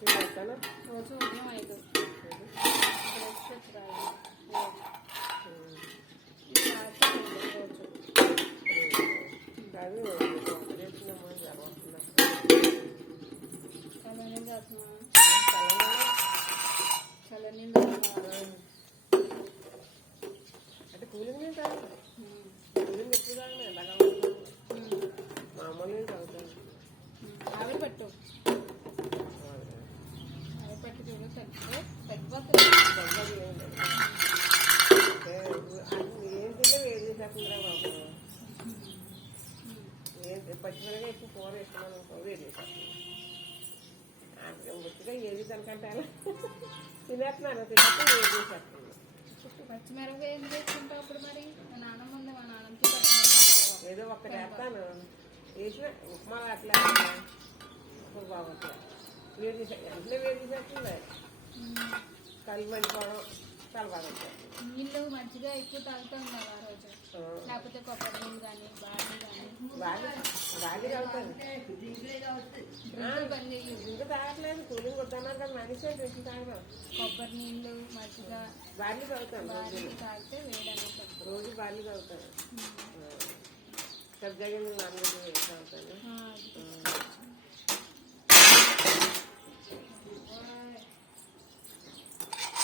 రోజు ఉదయం 5 అంటే కూలింగ్ నీళ్ళు తాగుతాను. కూలింగ్ ఎక్కువ తాగను, ఎలాగా మామూలు నీళ్ళు తాగుతాను. ఆవిరి పట్టు చూడు తగ్గిపోతుంది. ఏం తిన్నా వేడి చేసేస్తుందిరా బాబు. పచ్చిమిరగా ఎక్కువ కూర వేసుకున్నాను అనుకో వేడి చేసేస్తుంది. గుర్తుగా ఏది తనకంటే అలా తినేస్తున్నాను, తిన్నట్టు వేడి చేసేస్తుంది. పచ్చిమిరపకాయ ఏం చేసుకుంటావు అప్పుడు మరి? మా నాన్నమ్మ ఉంది, మా నాన్నకి ఏదో ఒక్కటి వేస్తాను, వేసిన ఉప్మా అట్లా అప్పుడు బాగుంటుంది. వేడి చేసే వెంటనే వేడి చేసేస్తుంది. కలిగి మండిపోవడం తలబాగుంటుంది. నీళ్ళు మజ్జిగ ఎక్కువ తాగుతాం కదా ఆ రోజు, లేకపోతే కొబ్బరి నీళ్ళు కానీ బాగా కానీ బాగా తాగుతాను. ఇంకా తాగట్లేదు, కూలింగ్ వద్దన్నారు కదా మనిషి తెచ్చి తాగడం. కొబ్బరి నీళ్ళు మజ్జిగ బార్లీ తాగుతాను. తాగితే వేడి అనేది రోజు బార్లీ తాగుతాను. సబ్జా గింజలు నానబెట్టి తాగుతాను.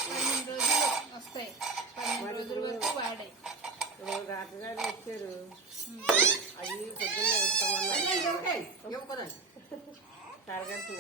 15 రోజులు వస్తాయి. 15 రోజుల వరకు వాడాయి. రాత్రిగారు ఇచ్చారు, అది పొద్దున్నే ఇస్తామన్నా తరగతి